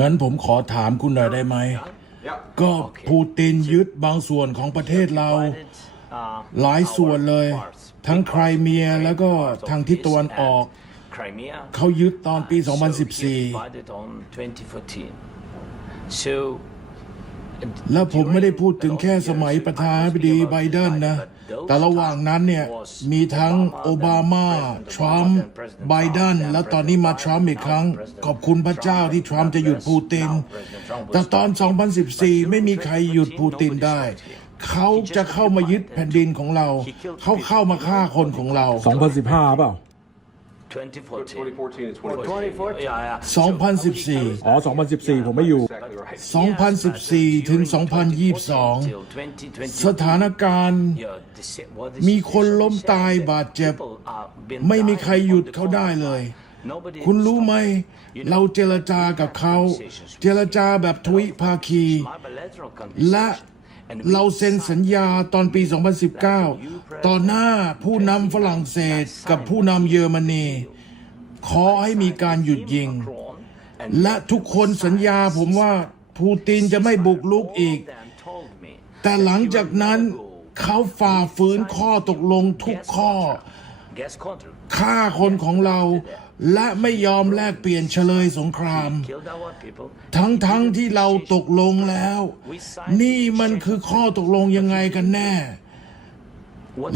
งั้นผมขอถามคุณหน่อยได้ไหมก็ปูตินยึดบางส่วนของประเทศเราหลายส่วนเลยทั้งไครเมียแล้วก็ทางทิศตะวันออกเขายึดตอนปี 2014 แล้วผมไม่ได้พูดถึงแค่สมัยประธานาธิบดีไบเดนนะแต่ระหว่างนั้นเนี่ยมีทั้งโอบามาทรัมป์ไบเดนแล้วตอนนี้มาทรัมป์อีกครั้งขอบคุณพระเจ้าที่ทรัมป์จะหยุดปูตินแต่ตอน 2014 ไม่มีใครหยุดปูตินได้เขาจะเข้ามายึดแผ่นดินของเราเขาเข้ามาฆ่าคนของเรา 2015 เปล่า 2014 อ๋อ 2014 ผมไม่อยู่ 2014 ถึง 2022 สถานการณ์มีคนล้มตายบาดเจ็บไม่มีใครหยุดเขาได้เลยคุณรู้ไหมเราเจรจากับเขาเจรจาแบบทวิภาคีและเราเซ็นสัญญาตอนปี 2019 ต่อหน้าผู้นำฝรั่งเศสกับผู้นำเยอรมนีขอให้มีการหยุดยิงและทุกคนสัญญาผมว่าปูตินจะไม่บุกรุกอีกแต่หลังจากนั้นเขาฝ่าฝืนข้อตกลงทุกข้อฆ่าคนของเราและไม่ยอมแลกเปลี่ยนเฉลยสงครามทั้งที่เราตกลงแล้วนี่มันคือข้อตกลงยังไงกันแน่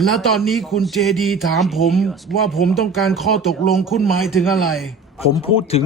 และตอนนี้คุณเจดีถามผมว่าผมต้องการข้อตกลงคุณหมายถึงอะไร ผมพูดถึง